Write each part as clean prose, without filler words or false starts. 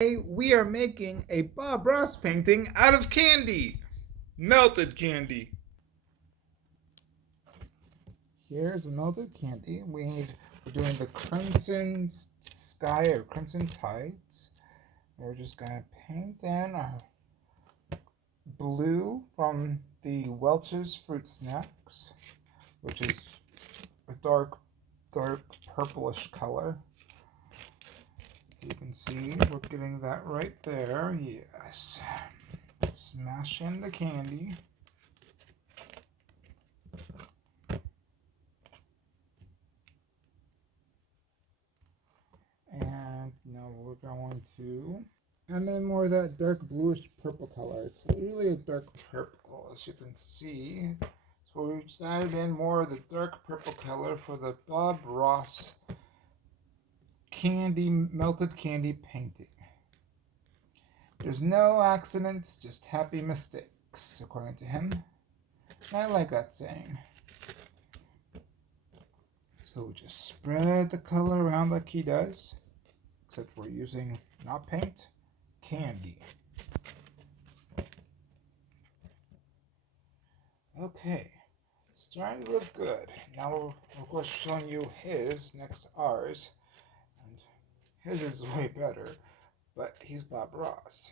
Today we are making a Bob Ross painting out of candy, melted candy. Here's the melted candy. We're doing the Crimson Sky or Crimson Tides. We're just gonna paint in our blue from the Welch's Fruit Snacks, which is a dark purplish color. You can see we're getting that right there. Yes. Smash in the candy. And now we're going to add in more of that dark bluish purple color. It's really a dark purple, as you can see. So we just added in more of the dark purple color for the Bob Ross melted candy painting. There's no accidents, just happy mistakes, according to him. And I like that saying. So we just spread the color around like he does, except we're using not paint, candy. Okay, starting to look good. Now we're of course showing you his next to ours, and his is way better, but he's Bob Ross.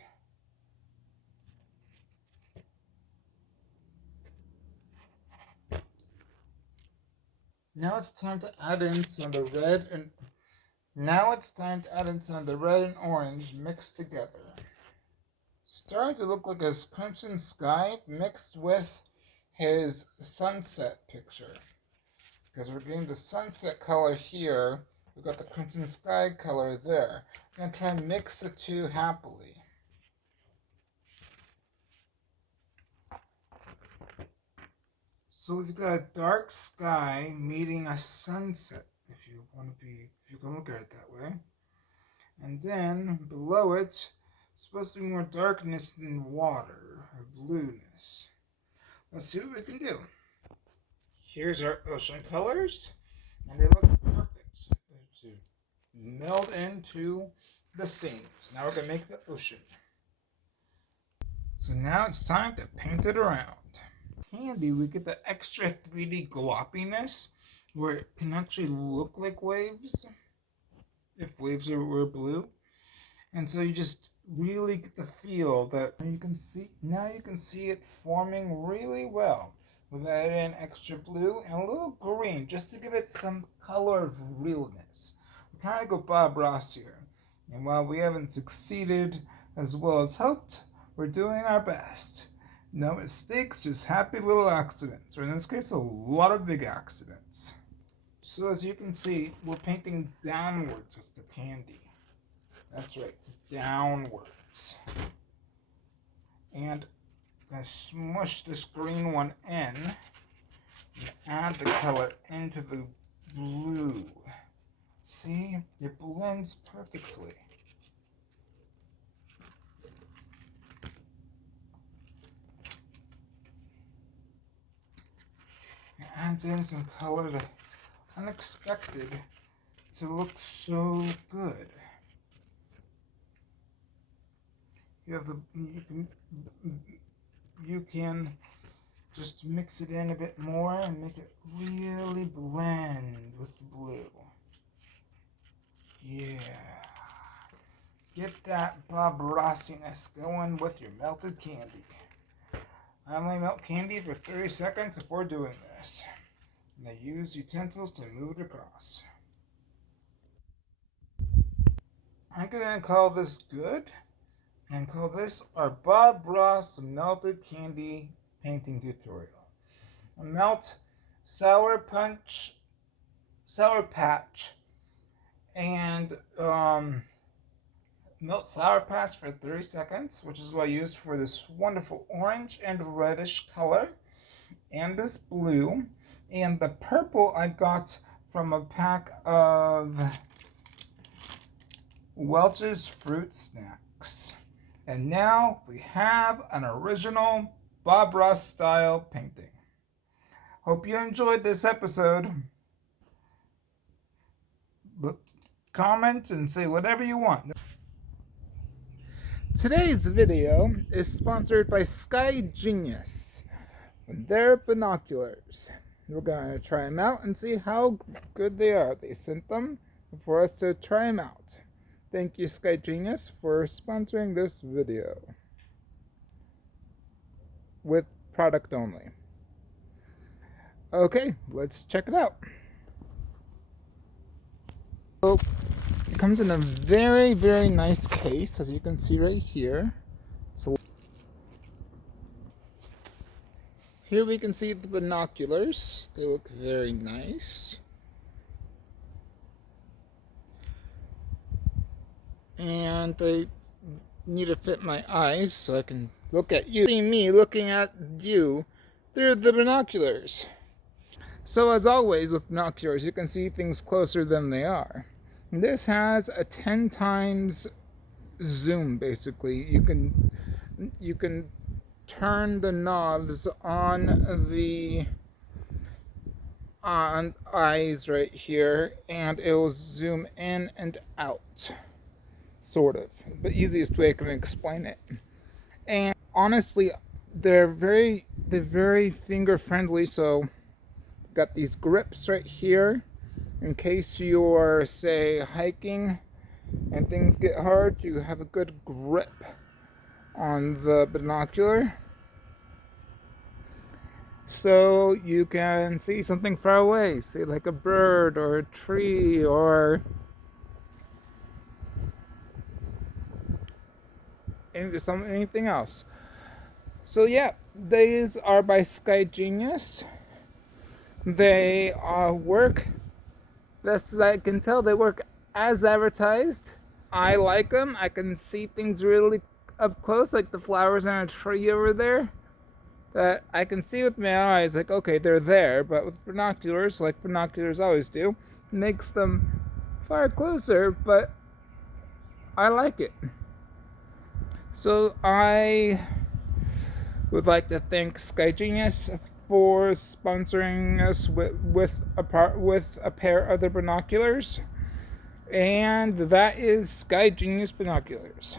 Now it's time to add in some of the red and orange mixed together. Starting to look like his crimson sky mixed with his sunset picture. Because we're getting the sunset color here, we've got the crimson sky color there. I'm going to try and mix the two happily. So we've got a dark sky meeting a sunset, if you can look at it that way. And then below it, it's supposed to be more darkness than water, or blueness. Let's see what we can do. Here's our ocean colors, and they look perfect to meld into the scenes. Now we're going to make the ocean. So now it's time to paint it around. Candy, we get the extra 3D gloppiness, where it can actually look like waves, if waves were blue. And so you just really get the feel that you can see it forming really well. We've added in extra blue and a little green just to give it some color of realness. We're trying to go Bob Ross here. And while we haven't succeeded as well as hoped, we're doing our best. No mistakes, just happy little accidents, or in this case, a lot of big accidents. So as you can see, we're painting downwards with the candy. That's right, downwards. And I'm going to smush this green one in and add the color into the blue. See, it blends perfectly. It adds in some color that unexpected to look so good. You can just mix it in a bit more and make it really blend with the blue. Yeah. Get that Bob Rossiness going with your melted candy. I only melt candy for 30 seconds before doing this. And I use utensils to move it across. I'm gonna call this good and call this our Bob Ross melted candy painting tutorial. Melt Sour Patch, and melt Sour Patch for 30 seconds, which is what I used for this wonderful orange and reddish color, and this blue, and the purple I got from a pack of Welch's Fruit Snacks. And now we have an original Bob Ross style painting. Hope you enjoyed this episode. Comment and say whatever you want. Today's video is sponsored by Sky Genius and their binoculars. We're going to try them out and see how good they are. They sent them for us to try them out. Thank you, Sky Genius, for sponsoring this video with product only. Okay, let's check it out. So, it comes in a very, very nice case, as you can see right here. So here we can see the binoculars. They look very nice. And they need to fit my eyes so I can look at you. See me looking at you through the binoculars. So as always with binoculars, you can see things closer than they are. And this has a 10 times zoom, basically. You can turn the knobs on the eyes right here, and it will zoom in and out, sort of. The easiest way I can explain it. And honestly, they're very finger friendly. So got these grips right here in case you're, say, hiking and things get hard. You have a good grip on the binocular, so you can see something far away, say like a bird or a tree or anything else. So yeah, these are by Sky Genius. They work, best as I can tell, they work as advertised. I like them. I can see things really up close, like the flowers on a tree over there, that I can see with my eyes, like, okay, they're there. But with binoculars, like binoculars always do, it makes them far closer, but I like it. So I would like to thank Sky Genius for sponsoring us with a pair of the binoculars, and that is Sky Genius binoculars.